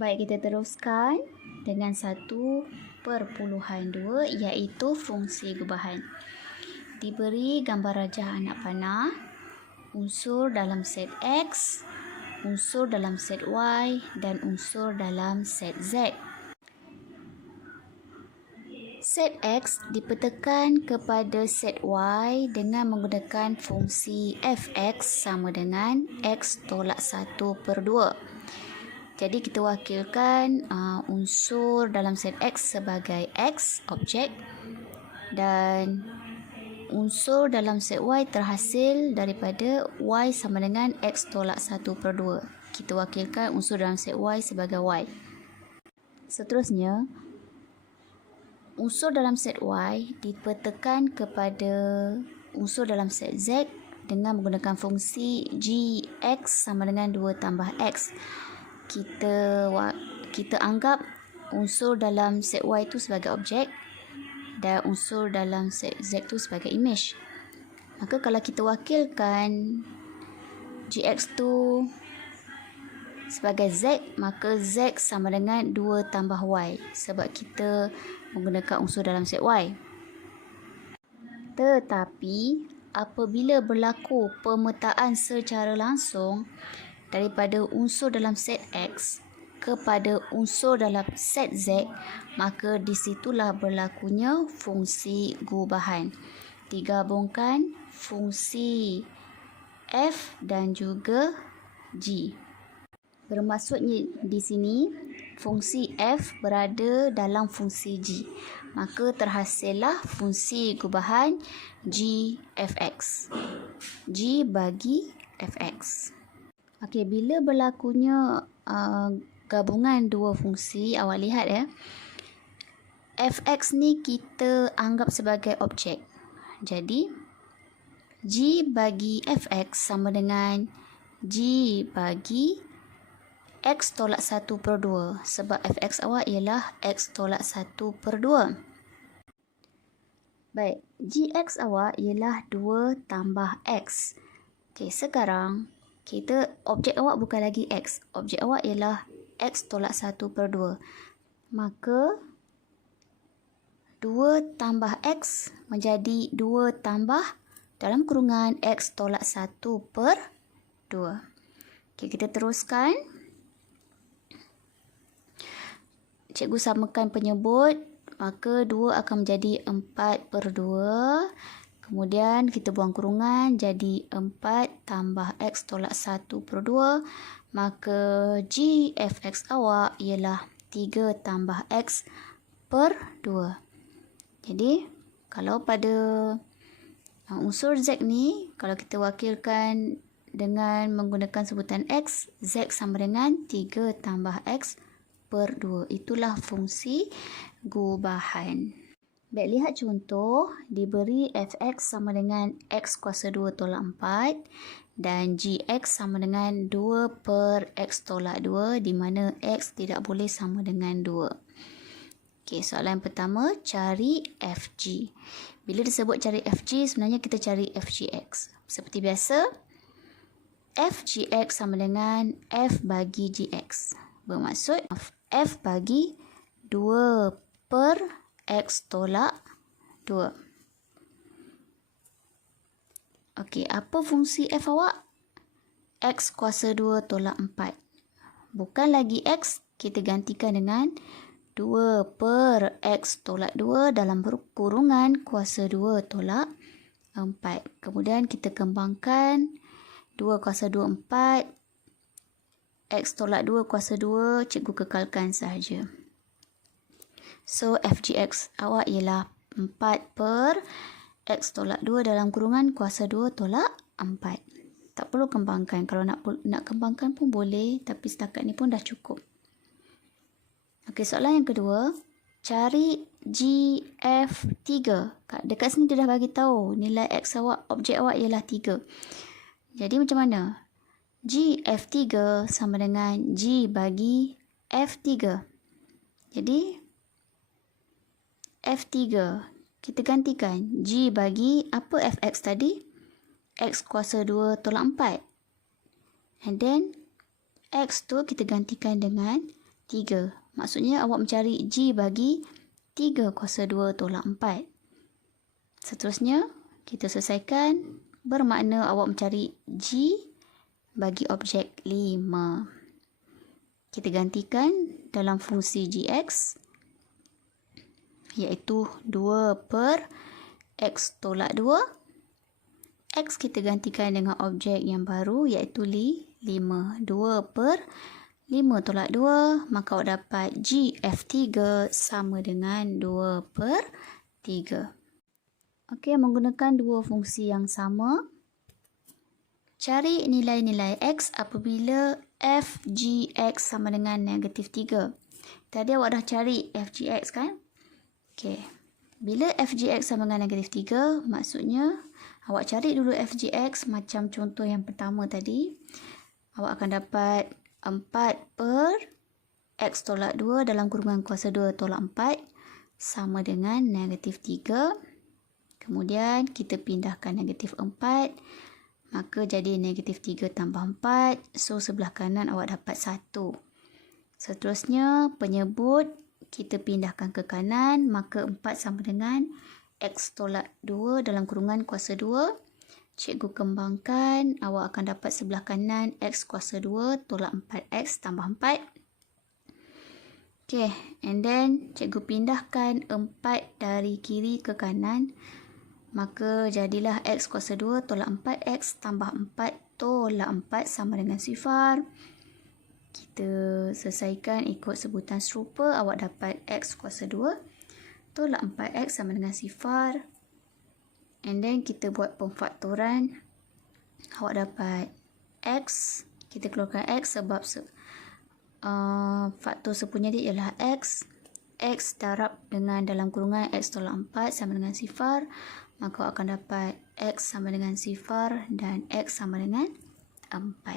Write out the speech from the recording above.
Baik, kita teruskan dengan 1/2 iaitu fungsi gubahan. Diberi gambar rajah anak panah, unsur dalam set X, unsur dalam set Y dan unsur dalam set Z. Set X dipetakan kepada set Y dengan menggunakan fungsi fx sama dengan X tolak 1/2. Jadi kita wakilkan unsur dalam set X sebagai X, objek, dan unsur dalam set Y terhasil daripada Y sama dengan X tolak 1/2. Kita wakilkan unsur dalam set Y sebagai Y. Seterusnya, unsur dalam set Y dipetakan kepada unsur dalam set Z dengan menggunakan fungsi Gx sama dengan 2 tambah X. Kita anggap unsur dalam set Y itu sebagai objek dan unsur dalam set Z itu sebagai image. Maka kalau kita wakilkan Gx tu sebagai Z, maka Z sama dengan 2 tambah Y sebab kita menggunakan unsur dalam set Y. Tetapi apabila berlaku pemetaan secara langsung daripada unsur dalam set X kepada unsur dalam set Z, maka di situlah berlakunya fungsi gubahan. Digabungkan fungsi F dan juga G. Bermaksudnya di sini fungsi F berada dalam fungsi G. Maka terhasillah fungsi gubahan G(fx). G bagi fx. Okey, bila berlakunya gabungan dua fungsi, awak lihat ya. Fx ni kita anggap sebagai objek. Jadi G bagi fx sama dengan G bagi X tolak 1/2 sebab fx awak ialah X tolak 1/2. Baik, Gx awak ialah 2 tambah X. Okey, sekarang objek awak bukan lagi X. Objek awak ialah X tolak 1/2. Maka 2 tambah X menjadi 2 tambah dalam kurungan X tolak 1/2. Okey, kita teruskan. Cikgu samakan penyebut, maka 2 akan menjadi 4/2. Kemudian kita buang kurungan, jadi 4 tambah X tolak 1/2. Maka Gfx awak ialah 3 tambah X/2. Jadi, kalau pada unsur Z ni, kalau kita wakilkan dengan menggunakan sebutan X, Z sama dengan 3 tambah X/2. Itulah fungsi gubahan. Baik, lihat contoh. Diberi fx sama dengan X kuasa 2 tolak 4 dan Gx sama dengan 2/X tolak 2 di mana X tidak boleh sama dengan 2. Okey, soalan pertama, cari Fg. Bila disebut cari Fg, sebenarnya kita cari Fgx. Seperti biasa, Fgx sama dengan F bagi Gx. Bermaksud F bagi 2/X tolak 2. Okey, apa fungsi F awak? X kuasa 2 tolak 4. Bukan lagi X, kita gantikan dengan 2/X tolak 2 dalam kurungan kuasa 2 tolak 4. Kemudian kita kembangkan 2 kuasa 2, 4. X tolak 2 kuasa 2, cikgu kekalkan sahaja. So, Fgx awak ialah 4/X tolak 2 dalam kurungan kuasa 2 tolak 4. Tak perlu kembangkan. Kalau nak kembangkan pun boleh, tapi setakat ni pun dah cukup. Okey, soalan yang kedua. Cari Gf3. Dekat sini dia dah bagi tahu nilai X awak, objek awak ialah 3. Jadi macam mana? Gf3 sama dengan G bagi F3. Jadi F3 kita gantikan G bagi apa fx tadi? X kuasa 2 tolak 4. And then X tu kita gantikan dengan 3. Maksudnya awak mencari G bagi 3 kuasa 2 tolak 4. Seterusnya, kita selesaikan. Bermakna awak mencari G bagi objek 5. Kita gantikan dalam fungsi Gx, iaitu 2 per X tolak 2. X kita gantikan dengan objek yang baru, iaitu 5. 2 per 5 tolak 2, maka awak dapat GF3 sama dengan 2 per 3. Okey, menggunakan dua fungsi yang sama. Cari nilai-nilai X apabila FGX sama dengan negatif 3. Tadi awak dah cari FGX kan? Okey. Bila FGX sama dengan negatif 3, maksudnya awak cari dulu FGX macam contoh yang pertama tadi. Awak akan dapat 4 per X tolak 2 dalam kurungan kuasa 2 tolak 4 sama dengan negatif 3. Kemudian kita pindahkan negatif 4, maka jadi negatif 3 tambah 4. So, sebelah kanan awak dapat 1. Seterusnya, penyebut kita pindahkan ke kanan, maka 4 sama dengan X tolak 2 dalam kurungan kuasa 2. Cikgu kembangkan, awak akan dapat sebelah kanan X kuasa 2 tolak 4X tambah 4. Okay, and then cikgu pindahkan 4 dari kiri ke kanan. Maka jadilah X kuasa 2 tolak 4X tambah 4 tolak 4 sama dengan 0. Kita selesaikan ikut sebutan serupa. Awak dapat X kuasa 2 tolak 4X sama dengan 0. And then kita buat pemfaktoran. Awak dapat X. Kita keluarkan X sebab faktor sepunya dia ialah X. X darab dengan dalam kurungan X tolak 4 sama dengan 0. Maka akan dapat X sama dengan 0 dan X sama dengan 4.